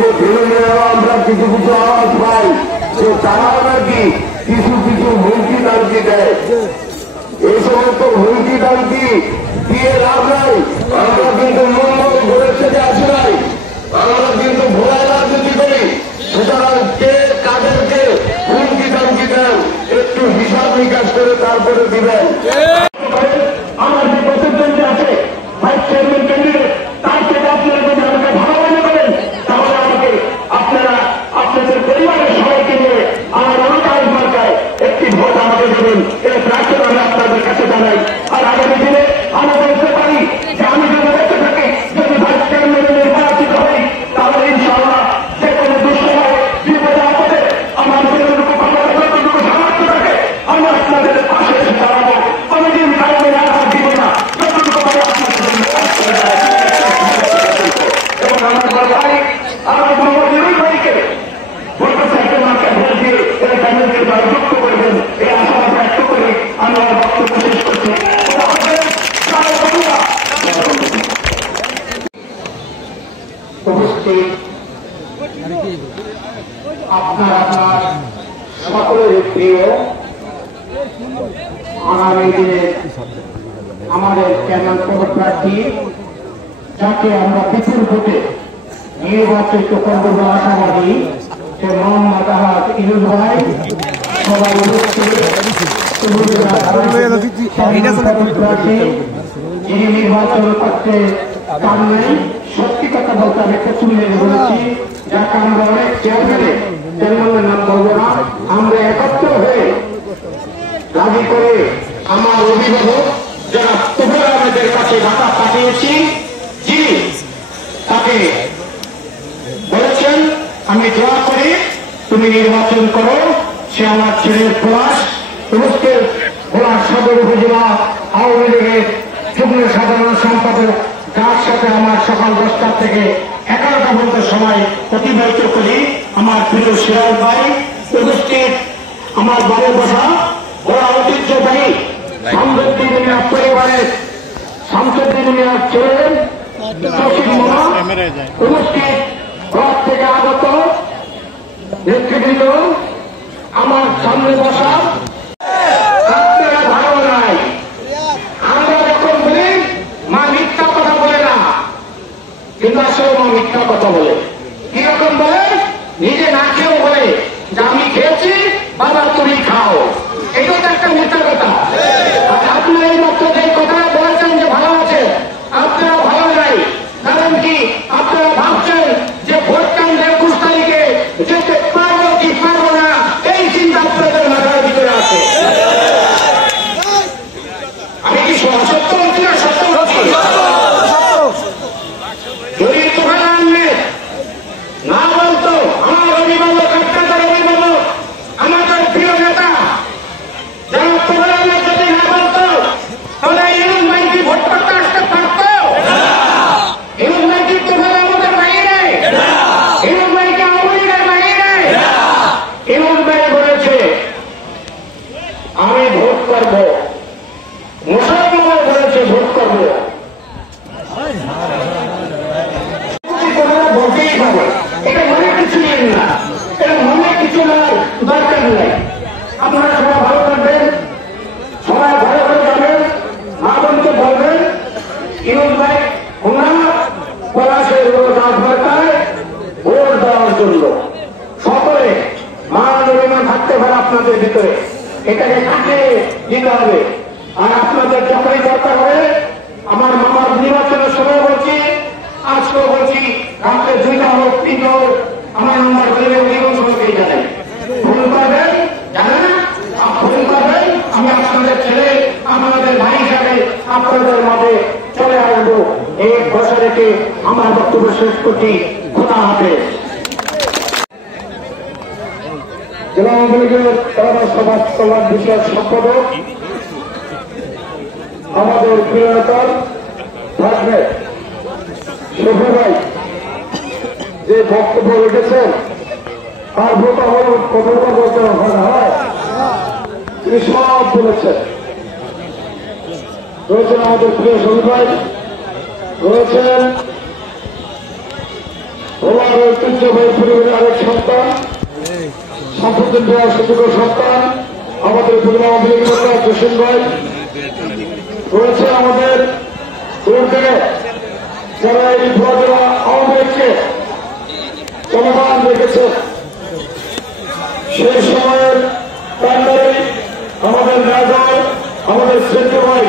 আজকে ধীরে ধীরে আমরা কিছু কিছু আওয়াজ পাই যে তারাও নাকি কিছু কিছু হুমকি দামকি দেয়। এই সমস্ত হুমকি দামকি দিয়ে লাভ নাই। আমরা কিন্তু মূল্য ঘুরে থেকে আসি নাই, আমরা কিন্তু ভোলা রাজনীতি করি। সুতরাং কে কাদেরকে হুমকি দামকি দেন একটু হিসাব নিকাশ করে তারপরে দিবেন। আমার যে প্রতিদ্বন্দ্বী আছে ভাইস চেয়ারম্যান ক্যান্ডিডেট, তার থেকে আপনারা যদি আমাকে ভালো মনে করেন তাহলে আমাকে আপনারা আপনাদের পরিবারের সবাইকে নিয়ে আমার অনুদান মার্কায় একটি ভোট আমাকে দেবেন। এই প্রার্থনা আমি আপনাদের কাছে জানাই। আর আগামী দিনে আমি বলতে পারি যে আমি যদি বেঁচে থাকি, যদি ভাইস চেয়ারম্যান নির্বাচিত হই, তাহলে ইনশাআল্লাহ যে কোনো দুঃসময় বিপদে আপদে আমার যতটুকু ক্ষমতা যতটুকু সামর্থ্য থাকে আমি আপনাদের পাশে এসে দাঁড়াবো। কোনোদিন কাউকে রাখা দিব না, যতটুকু পারে আপনাদের এবং আমার বড় ভাই আমার মোহাম্মদ ভাইকে মোটরসাইকেল মার্কা ভোট দিয়ে এই ক্যান্ডিডেটকে জয়যুক্ত করবেন, এই আশাবাদ ব্যক্ত করে আমি আমার বক্তব্য শেষ করছি। আপনার আপনার সকলের প্রিয় আগামী দিনে আমাদের চ্যানেল প্রার্থী, যাকে আমরা বিপুল ভোটে নির্বাচিত করব আশাবাদী, সে মোহাম্মদ আহাদ ইউনুস ভাই। সবাই যিনি নির্বাচন করতে পার নাই, সত্যি কথা বলতে আমি একটা চুলে বলেছি, যাকে আমরা অনেক চেয়ারম্যানের নাম বলবো না, আমরা একত্র হয়ে দাবি করে আমার অভিভাবক যারা তোমরা আমাদের কাছে ঢাকা পাঠিয়েছি, যিনি তাকে বলেছেন আমি দোয়া করি তুমি নির্বাচন করো। সে আমার ছেলের প্রয়াস তুরস্কের ভোলার সদর উপজেলা আওয়ামী লীগের যুগ্ম সাধারণ সম্পাদক, যার সাথে আমার সকাল 10টা থেকে 11টা পর্যন্ত সময় অতিবাহিত করি। আমার প্রিয় সিরাজ ভাই, উপস্থিত আমার বাড়ির বসা ওরা ঐতিহ্যবাহী শামসুদ্দিন মিয়ার পরিবারের শামসুদ্দিন মিয়ার ছেলের উপস্থিত ঘর থেকে আগত নেতৃবৃন্দ, আমার সামনে বসা আপনারা ভালো নাই। আমরা যখন বলি মা মিথ্যা কথা বলে না, কিন্তু আসলে মা মিথ্যা কথা বলে। কিরকম বলে? নিজে না খেয়েও বলে যে আমি খেয়েছি, বাবা তুমি খাও। এটাও তো একটা মিথ্যা কথা। আপনারা এই মাত্র যে কথা বলেছেন যে ভালো আছে, আপনারা ভালো নাই। কারণ কি? আপনারা ভাবছেন যে ভোট কেন্দ্রে 21 তারিখে যেতে পারবো কি পারবো না, এই চিন্তা আপনাদের মাথার ভিতরে আছে। আমি কি সত্য বলছি না সত্য বলছি? যদি তোমরা না বলতো আমার অভিভাবক, আপনাদের অভিভাবক, আমাদের প্রিয় নেতা যারা তোমরা যদি না বলতো তাহলে ইউনুস ভাই কি ভোট করতে আসতে পারত? ইউনুস ভাই কি তোমরা আমাদের বাইরে? ইউনুস ভাই কি আওয়ামী লীগের বাইরে? ইউনুস ভাই বলেছে আমি ভোট করব, মুসলমান বলেছে ভোট করব। ভোটেই হবে, এটা মনে কিছু নেই না, এটা মনে কিছু নয়, দরকার নেই। আপনারা সবাই ভালো থাকবেন, সবাই ঘরে ঘরে যাবেন, মা বোনকে বলবেন ইউনুস ভাই পলাশের রাজমার্কায় ভোট দেওয়ার জন্য। সকলে মান অভিমান থাকতে পারে আপনাদের ভিতরে, এটাকে কাটিয়ে দিতে হবে। আর আপনাদের যখনই দরকার হবে, আমার মামার নির্বাচনের সময় বলছি, আজকেও বলছি, রাত্রে 2টা হোক 3টা হোক, আমার নাম্বার বললে নির্বাচনকেই জানাই। ফোন করবেন, জানেন না ফোন করবেন, আমি আপনাদের ছেলে, আপনাদের ভাই হিসাবে আপনাদের মাঝে চলে আসবো। এই বসে রেখে আমার বক্তব্য শেষ করছি। খোদা হাফেজ। জেলা আওয়ামী লীগের সমাজ কল্যাণ বিষয়ক সম্পাদক আমাদের প্রিয় নেতা থাকবে শুভ ভাই যে বক্তব্য রেখেছেন, তার ভোটা হল কথাটা বলতে হয়, তিনি সব বলেছেন। রয়েছেন আমাদের প্রিয় শুভ ভাই, রয়েছেন ভোলার ঐতিহ্যবাহী পরিবারের আরেক সন্তান, সম্প্রতি দেওয়ার সুযোগ্য সন্তান আমাদের উপজেলা আওয়ামী লীগের নেতা জসিম ভাই রয়েছে। আমাদের দূর থেকে যারা এই উপজেলা আওয়ামী লীগকে চলমান রেখেছে, সেই সময়ের কান্ডারি আমাদের মেজর, আমাদের সেন্টু ভাই